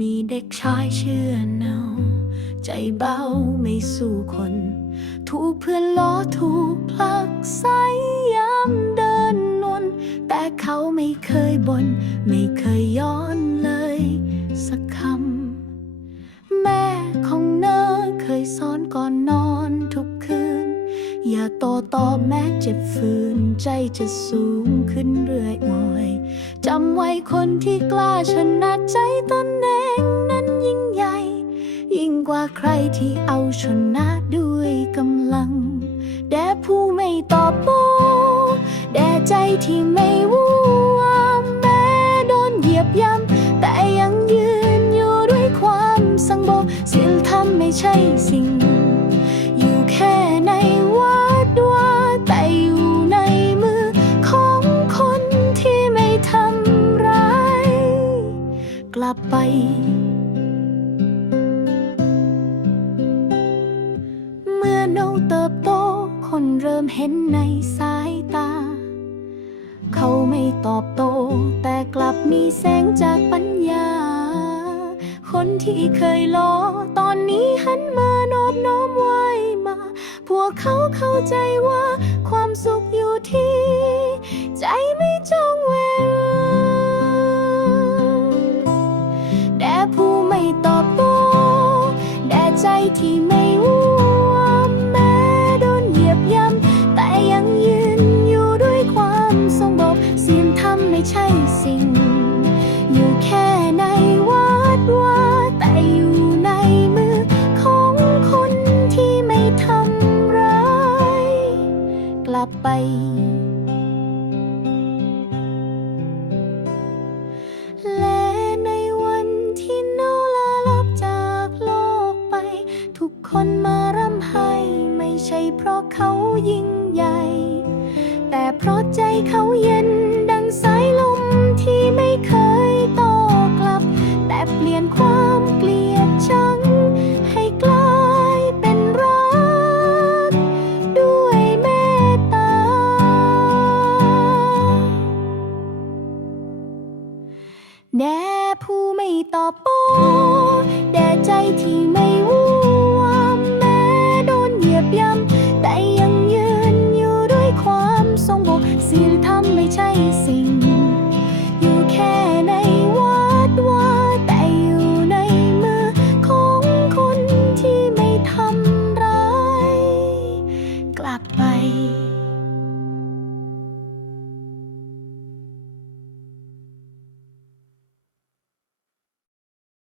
มีเด็กชายเชื่อเนา ใจเบาไม่สู้คน ถูกเพื่อนล้อถูกผลักไสยามเดินนวนแต่เขาไม่เคยบน่นไม่เคยย้อนเลย สักคำ แม่ของเนอเคยสอนก่อนนอนทุกคืน อย่าโตต่อแม้เจ็บฟืนใจจะสูงขึ้นเร คนที่กล้าชนะใจตนเองนั้นยิ่งใหญ่ ยิ่งกว่าใครที่เอาชนะด้วยกำลัง แด่ผู้ไม่ตอบโต้แด่ใจที่ไม่วูวามแม้โดนเหยียบย่ำ กลับไป เมื่อน้องเติบโต คนเริ่มเห็นในสายตา เขาไม่ตอบโต้แต่กลับมีแสงจากปัญญา คนที่เคยล้อตอนนี้หันมานอบน้อมไหวมา พวกเขาเข้าใจว่าความสุขอยู่ที่ ใจไม่จง ที่ไม่วูวามแม้โดนเหยียบย่ำแต่ยังยืนอยู่ด้วยความสงบเสียงธรรมไม่ใช่สิ่ง อยู่แค่ในวัดว่าแต่อยู่ในมือของคนที่ไม่ทำร้ายกลับไป ทุกคนมาร่ำไห้ ไม่ใช่เพราะเขายิ่งใหญ่ แต่เพราะใจเขาเย็นดังสายลมที่ไม่เคยโตกลับ แต่เปลี่ยนความเกลียดชัง ให้กลายเป็นรัก ด้วยเมตตา แด่ผู้ไม่ตอบโต้แด่ใจที่ไม่วู